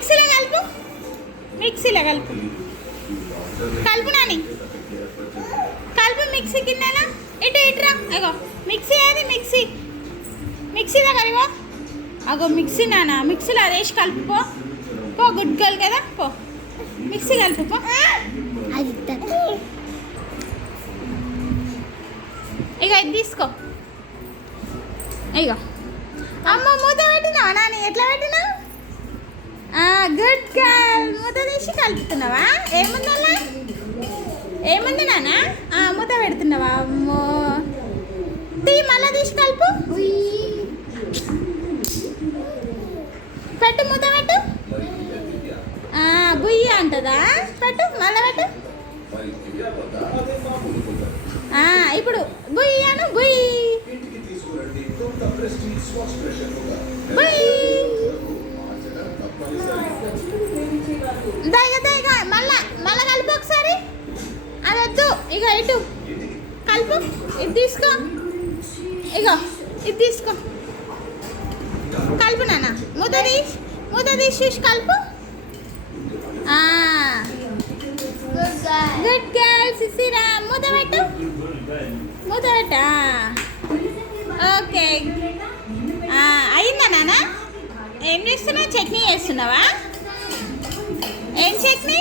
మిక్సీలో కలుపు, మిక్సీలో కలుపు, కలుపు నాని, కలుపు మిక్సీ గిన్నెలా. ఇటు ఇటురా, అగో మిక్సీ అది మిక్సీ, మిక్సీ దగ్గర ఇగో, అగో మిక్సీ నాన్న, మిక్సీలో అదేసి కలుపుకో పో, గుడ్ గర్ల్ కదా, పో మిక్సీ కలుపుకో. ఇక ఇది తీసుకో, ఇగో అమ్మ మూత పెట్టినావా నాని, ఎట్లా పెట్టినావు? గుడ్ గర్ల్, మూత తీసి కలుపుతున్నావా? ఏముంది అలా, ఏముంది నాన్న? మూత పెడుతున్నావా? అమ్మో టీ మళ్ళీ తీసి కలుపు, పెట్టు మూత పెట్టు. బుయ్యి అంటదా, పెట్టు మళ్ళీ పెట్టు. ఇప్పుడు బుయ్యను బుయ్యి దయగా మళ్ళా మళ్ళా కలుపు ఒకసారి, అది వద్దు. ఇక ఇటు కలుపు, ఇది తీసుకో, ఇగో ఇది తీసుకో, కలుపు నాన్న, మూత తీసి కలుపు. గుడ్ గర్ల్ సిసిరా, మూత పెట్టు, మూత పెట్ట. ఓకే అయిందా నాన్న? ఏం చేస్తున్నావు? చట్నీ చేస్తున్నావా? ఏం చట్నీ?